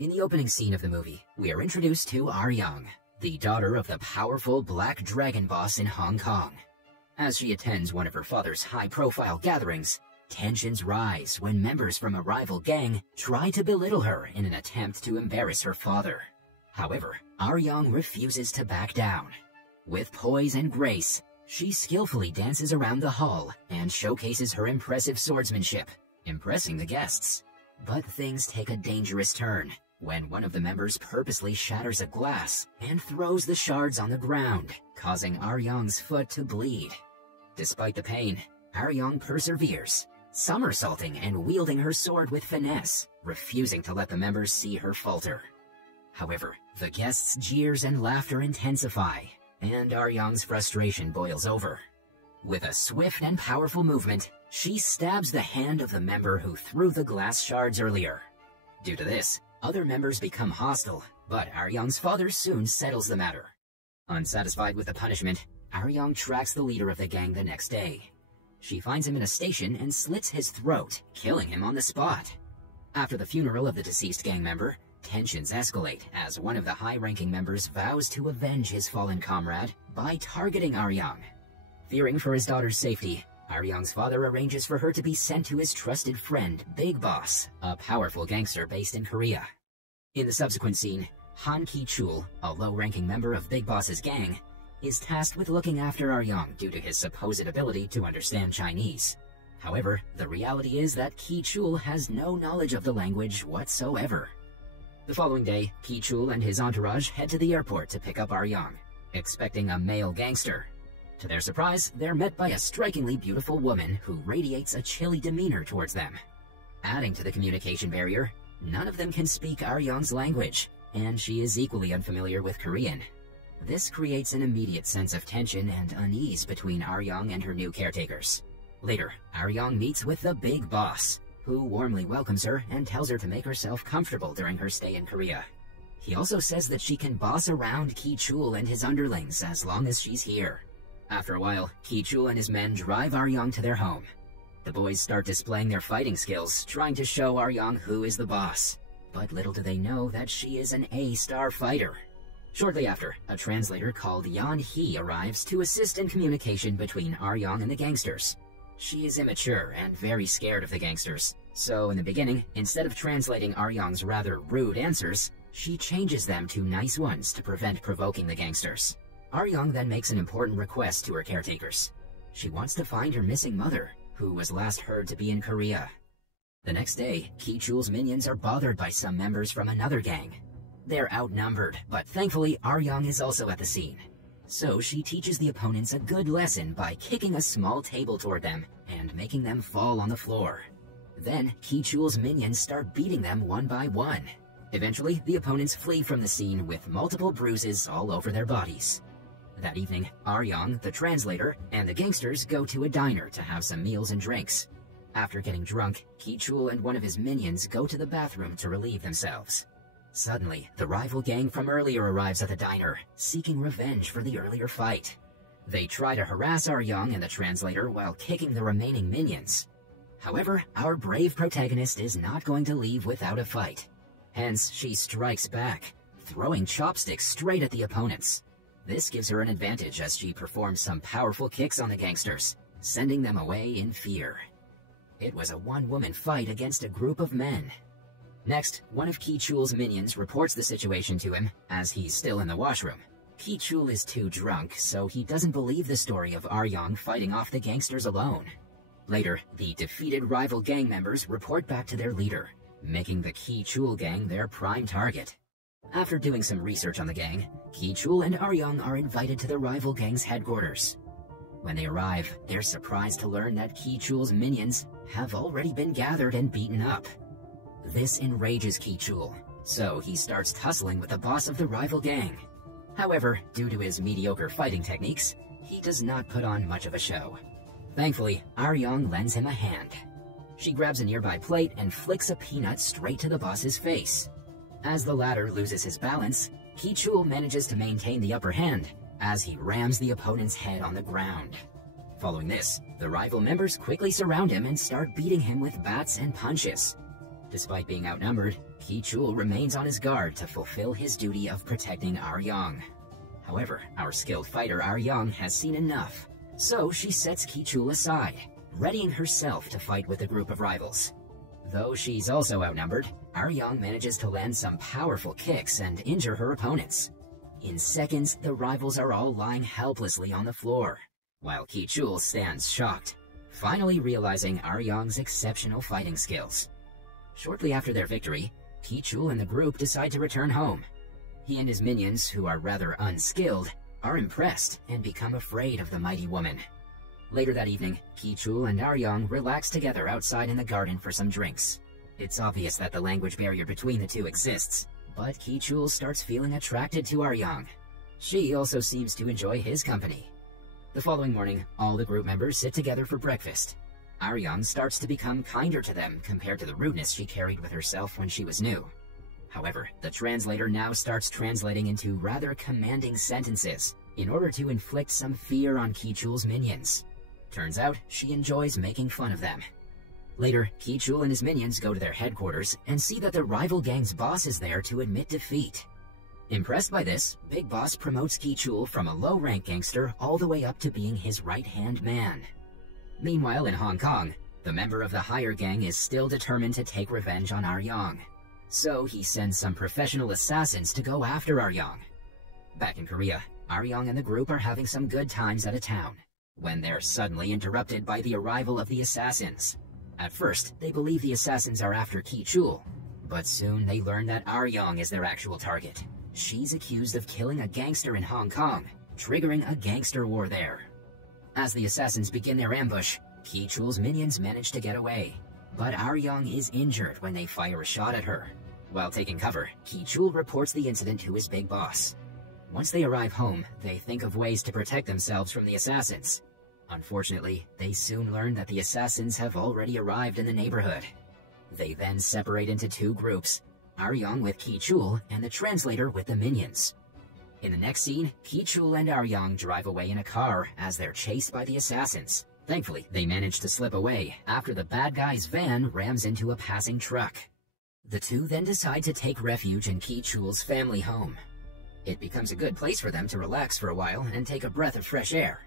In the opening scene of the movie, we are introduced to Young, the daughter of the powerful Black Dragon boss in Hong Kong. As she attends one of her father's high-profile gatherings, tensions rise when members from a rival gang try to belittle her in an attempt to embarrass her father. However, Young refuses to back down. With poise and grace, she skillfully dances around the hall and showcases her impressive swordsmanship, impressing the guests. But things take a dangerous turn when one of the members purposely shatters a glass and throws the shards on the ground, causing Young's foot to bleed. Despite the pain, Young perseveres, somersaulting and wielding her sword with finesse, refusing to let the members see her falter. However, the guests' jeers and laughter intensify, and Young's frustration boils over. With a swift and powerful movement, she stabs the hand of the member who threw the glass shards earlier. Due to this, other members become hostile, but Young's father soon settles the matter. Unsatisfied with the punishment, Young tracks the leader of the gang the next day. She finds him in a station and slits his throat, killing him on the spot. After the funeral of the deceased gang member, tensions escalate as one of the high-ranking members vows to avenge his fallen comrade by targeting Young. Fearing for his daughter's safety, Young's father arranges for her to be sent to his trusted friend, Big Boss, a powerful gangster based in Korea. In the subsequent scene, Han Ki-chul, a low-ranking member of Big Boss's gang, is tasked with looking after Young due to his supposed ability to understand Chinese. However, the reality is that Ki-chul has no knowledge of the language whatsoever. The following day, Ki-chul and his entourage head to the airport to pick up Young, expecting a male gangster. To their surprise, they're met by a strikingly beautiful woman who radiates a chilly demeanor towards them. Adding to the communication barrier, none of them can speak Young's language, and she is equally unfamiliar with Korean. This creates an immediate sense of tension and unease between Young and her new caretakers. Later, Young meets with the Big Boss, who warmly welcomes her and tells her to make herself comfortable during her stay in Korea. He also says that she can boss around Ki-chul and his underlings as long as she's here. After a while, Ki-chul and his men drive Young to their home. The boys start displaying their fighting skills, trying to show Young who is the boss. But little do they know that she is an A-star fighter. Shortly after, a translator called Yan He arrives to assist in communication between Young and the gangsters. She is immature and very scared of the gangsters, so in the beginning, instead of translating Young's rather rude answers, she changes them to nice ones to prevent provoking the gangsters. Young then makes an important request to her caretakers. She wants to find her missing mother, who was last heard to be in Korea. The next day, Ki-chul's minions are bothered by some members from another gang. They're outnumbered, but thankfully Young is also at the scene. So she teaches the opponents a good lesson by kicking a small table toward them and making them fall on the floor. Then, Ki-chul's minions start beating them one by one. Eventually, the opponents flee from the scene with multiple bruises all over their bodies. That evening, Young, the translator, and the gangsters go to a diner to have some meals and drinks. After getting drunk, Ki-chul and one of his minions go to the bathroom to relieve themselves. Suddenly, the rival gang from earlier arrives at the diner, seeking revenge for the earlier fight. They try to harass Young and the translator while kicking the remaining minions. However, our brave protagonist is not going to leave without a fight. Hence, she strikes back, throwing chopsticks straight at the opponents. This gives her an advantage as she performs some powerful kicks on the gangsters, sending them away in fear. It was a one-woman fight against a group of men. Next, one of Ki-chul's minions reports the situation to him as he's still in the washroom. Ki-chul is too drunk, so he doesn't believe the story of Young fighting off the gangsters alone. Later, the defeated rival gang members report back to their leader, making the Ki-chul gang their prime target. After doing some research on the gang, Ki-chul and Young are invited to the rival gang's headquarters. When they arrive, they're surprised to learn that Ki-chul's minions have already been gathered and beaten up. This enrages Ki-chul, so he starts tussling with the boss of the rival gang. However, due to his mediocre fighting techniques, he does not put on much of a show. Thankfully, Young lends him a hand. She grabs a nearby plate and flicks a peanut straight to the boss's face. As the latter loses his balance, Ki-chul manages to maintain the upper hand as he rams the opponent's head on the ground. Following this, the rival members quickly surround him and start beating him with bats and punches. Despite being outnumbered, Ki-chul remains on his guard to fulfill his duty of protecting Ar-Yang. However, our skilled fighter Ar-Yang has seen enough, so she sets Ki-chul aside, readying herself to fight with a group of rivals. Though she's also outnumbered, Ar-Yang manages to land some powerful kicks and injure her opponents. In seconds, the rivals are all lying helplessly on the floor, while Ki-chul stands shocked, finally realizing Ar-Yang's exceptional fighting skills. Shortly after their victory, Ki-chul and the group decide to return home. He and his minions, who are rather unskilled, are impressed and become afraid of the mighty woman. Later that evening, Ki-chul and Ar-Yang relax together outside in the garden for some drinks. It's obvious that the language barrier between the two exists, but Ki-chul starts feeling attracted to Ar-Yang. She also seems to enjoy his company. The following morning, all the group members sit together for breakfast. Ar-Yang starts to become kinder to them compared to the rudeness she carried with herself when she was new. However, the translator now starts translating into rather commanding sentences in order to inflict some fear on Ki-chul's minions. Turns out, she enjoys making fun of them. Later, Ki-chul and his minions go to their headquarters and see that the rival gang's boss is there to admit defeat. Impressed by this, Big Boss promotes Ki-chul from a low-rank gangster all the way up to being his right-hand man. Meanwhile, in Hong Kong, the member of the higher gang is still determined to take revenge on Ar-Yang. So he sends some professional assassins to go after Ar-Yang. Back in Korea, Ar-Yang and the group are having some good times at a town, when they're suddenly interrupted by the arrival of the assassins. At first, they believe the assassins are after Ki-chul, but soon they learn that Ar-Yang is their actual target. She's accused of killing a gangster in Hong Kong, triggering a gangster war there. As the assassins begin their ambush, Ki-chul's minions manage to get away, but Ar-Yang is injured when they fire a shot at her. While taking cover, Ki-chul reports the incident to his big boss. Once they arrive home, they think of ways to protect themselves from the assassins. Unfortunately, they soon learn that the assassins have already arrived in the neighborhood. They then separate into two groups, Ar-Yang with Ki-chul and the translator with the minions. In the next scene, Ki-chul and Ar-Yang drive away in a car as they're chased by the assassins. Thankfully, they manage to slip away after the bad guy's van rams into a passing truck. The two then decide to take refuge in Ki-chul's family home. It becomes a good place for them to relax for a while and take a breath of fresh air.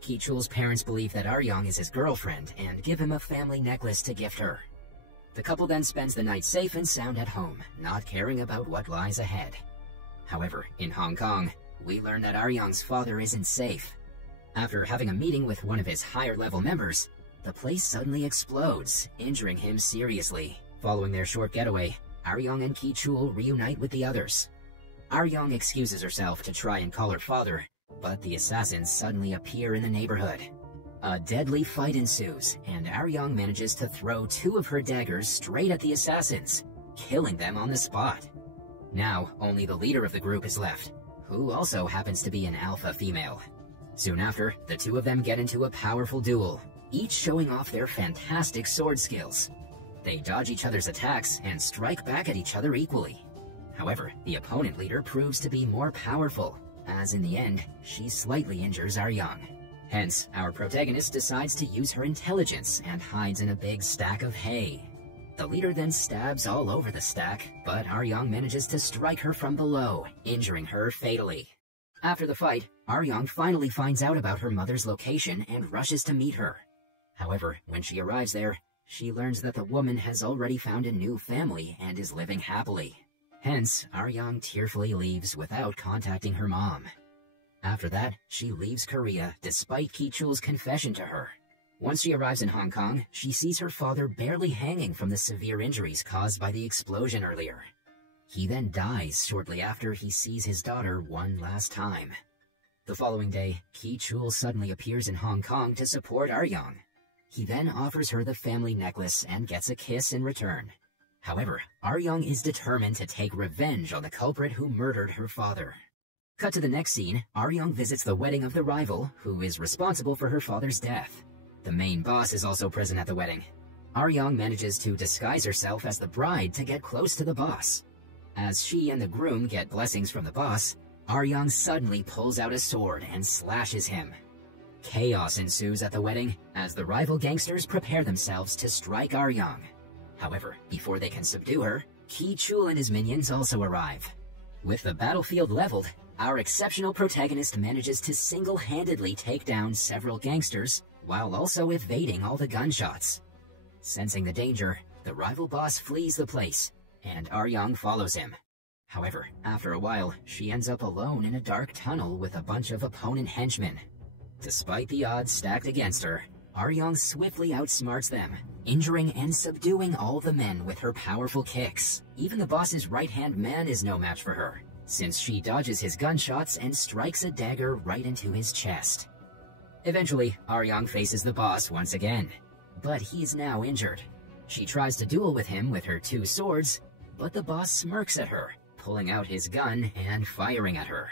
Ki-chul's parents believe that Ar-Yang is his girlfriend and give him a family necklace to gift her. The couple then spends the night safe and sound at home, not caring about what lies ahead. However, in Hong Kong, we learn that Ar-Yang's father isn't safe. After having a meeting with one of his higher-level members, the place suddenly explodes, injuring him seriously. Following their short getaway, Ar-Yang and Ki-chul reunite with the others. Ar-Yang excuses herself to try and call her father, but the assassins suddenly appear in the neighborhood. A deadly fight ensues, and Ar-Yang manages to throw two of her daggers straight at the assassins, killing them on the spot. Now, only the leader of the group is left, who also happens to be an alpha female. Soon after, the two of them get into a powerful duel, each showing off their fantastic sword skills. They dodge each other's attacks and strike back at each other equally. However, the opponent leader proves to be more powerful, as in the end, she slightly injures Ar-Yang. Hence, our protagonist decides to use her intelligence and hides in a big stack of hay. The leader then stabs all over the stack, but Ar-Yang manages to strike her from below, injuring her fatally. After the fight, Ar-Yang finally finds out about her mother's location and rushes to meet her. However, when she arrives there, she learns that the woman has already found a new family and is living happily. Hence, Ar-Yang tearfully leaves without contacting her mom. After that, she leaves Korea despite Ki-chul's confession to her. Once she arrives in Hong Kong, she sees her father barely hanging from the severe injuries caused by the explosion earlier. He then dies shortly after he sees his daughter one last time. The following day, Ki-chul suddenly appears in Hong Kong to support Ar-Yang. He then offers her the family necklace and gets a kiss in return. However, Ar-Yang is determined to take revenge on the culprit who murdered her father. Cut to the next scene, Ar-Yang visits the wedding of the rival, who is responsible for her father's death. The main boss is also present at the wedding. Ar-Yang manages to disguise herself as the bride to get close to the boss. As she and the groom get blessings from the boss, Ar-Yang suddenly pulls out a sword and slashes him. Chaos ensues at the wedding as the rival gangsters prepare themselves to strike Ar-Yang. However, before they can subdue her, Ki Chul and his minions also arrive. With the battlefield leveled, our exceptional protagonist manages to single-handedly take down several gangsters while also evading all the gunshots. Sensing the danger, the rival boss flees the place, and Aryang follows him. However, after a while, she ends up alone in a dark tunnel with a bunch of opponent henchmen. Despite the odds stacked against her, Aryang swiftly outsmarts them, injuring and subduing all the men with her powerful kicks. Even the boss's right-hand man is no match for her, since she dodges his gunshots and strikes a dagger right into his chest. Eventually, Aryang faces the boss once again, but he is now injured. She tries to duel with him with her 2 swords, but the boss smirks at her, pulling out his gun and firing at her.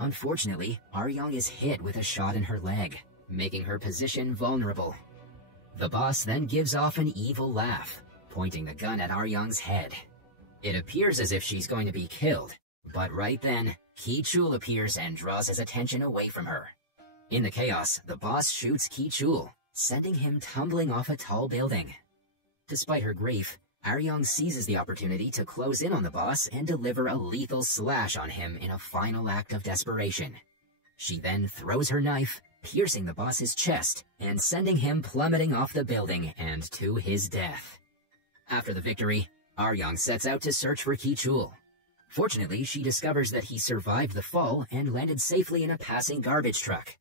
Unfortunately, Aryang is hit with a shot in her leg, making her position vulnerable. The boss then gives off an evil laugh, pointing the gun at Aryang's head. It appears as if she's going to be killed, but right then, Ki Chul appears and draws his attention away from her. In the chaos, the boss shoots Ki Chul, sending him tumbling off a tall building. Despite her grief, Aryang seizes the opportunity to close in on the boss and deliver a lethal slash on him in a final act of desperation. She then throws her knife, piercing the boss's chest and sending him plummeting off the building and to his death. After the victory, Aryang sets out to search for Ki Chul. Fortunately, she discovers that he survived the fall and landed safely in a passing garbage truck.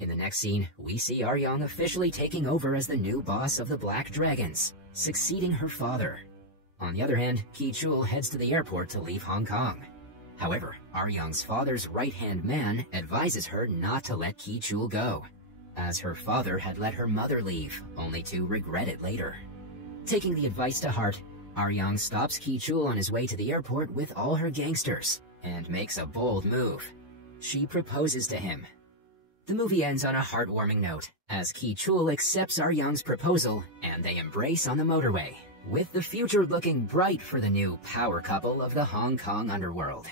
In the next scene, we see Aryang officially taking over as the new boss of the Black Dragons, succeeding her father. On the other hand, Ki Chul heads to the airport to leave Hong Kong. However, Aryang's father's right-hand man advises her not to let Ki Chul go, as her father had let her mother leave, only to regret it later. Taking the advice to heart, Aryang stops Ki Chul on his way to the airport with all her gangsters, and makes a bold move. She proposes to him. The movie ends on a heartwarming note, as Ki Chul accepts Aryang's proposal, and they embrace on the motorway, with the future looking bright for the new power couple of the Hong Kong underworld.